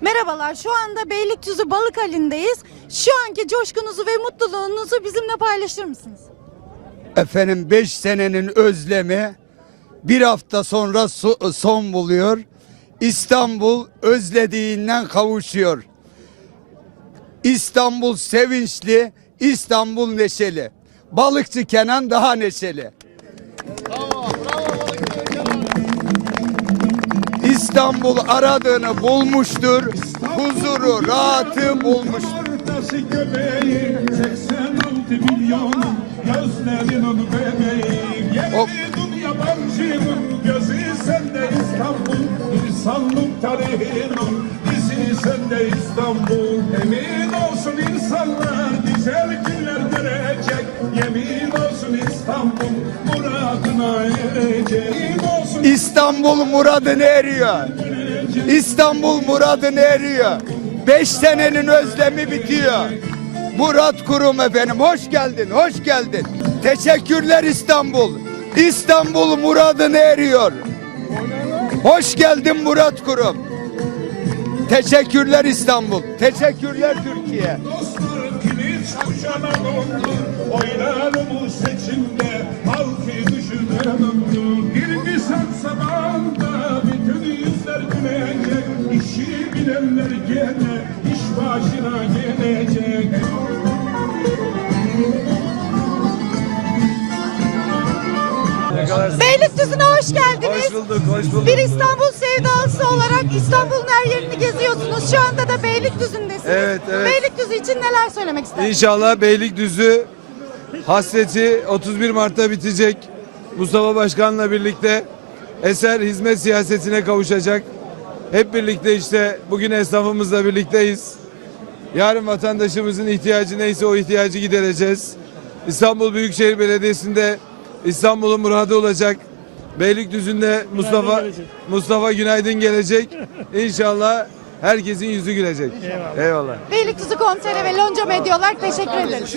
Merhabalar, şu anda Beylikdüzü Balık Hali'ndeyiz. Şu anki coşkunuzu ve mutluluğunuzu bizimle paylaşır mısınız? Efendim 5 senenin özlemi bir hafta sonra so- son buluyor. İstanbul özlediğinden kavuşuyor. İstanbul sevinçli, İstanbul neşeli. Balıkçı Kenan daha neşeli. İstanbul aradığını bulmuştur. Huzuru, rahatı bulmuştur. Ortası göbeği 86 milyon Gözlerinin bebeği Hop. Yemin yabancının gözü sende İstanbul İnsanlık tarihinin izi sende İstanbul Emin olsun insanlar güzel günler görecek Yemin olsun İstanbul İstanbul muradını eriyor. İstanbul muradını eriyor. Beş senenin özlemi bitiyor. Murat Kurum efendim hoş geldin, hoş geldin. Teşekkürler İstanbul. İstanbul muradını eriyor. Hoş geldin Murat Kurum. Teşekkürler İstanbul. Teşekkürler Türkiye. Bilenler gene iş başına gelecek Beylikdüzü'ne hoş geldiniz. Hoş bulduk, hoş bulduk. Bir İstanbul sevdalısı olarak İstanbul'un her yerini geziyorsunuz. Şu anda da Beylikdüzü'ndesiniz. Evet, evet. Beylikdüzü için neler söylemek istersiniz? İnşallah Beylikdüzü hasreti 31 Mart'ta bitecek. Mustafa Başkan'la birlikte eser hizmet siyasetine kavuşacak. Hep birlikte işte bugün esnafımızla birlikteyiz. Yarın vatandaşımızın ihtiyacı neyse o ihtiyacı gidereceğiz. İstanbul Büyükşehir Belediyesi'nde İstanbul'un muradı olacak. Beylikdüzü'nde Mustafa Mustafa Günaydın gelecek. İnşallah herkesin yüzü gülecek. Eyvallah. Beylikdüzü Konseri ve Lonca Medya olarak teşekkür ederiz.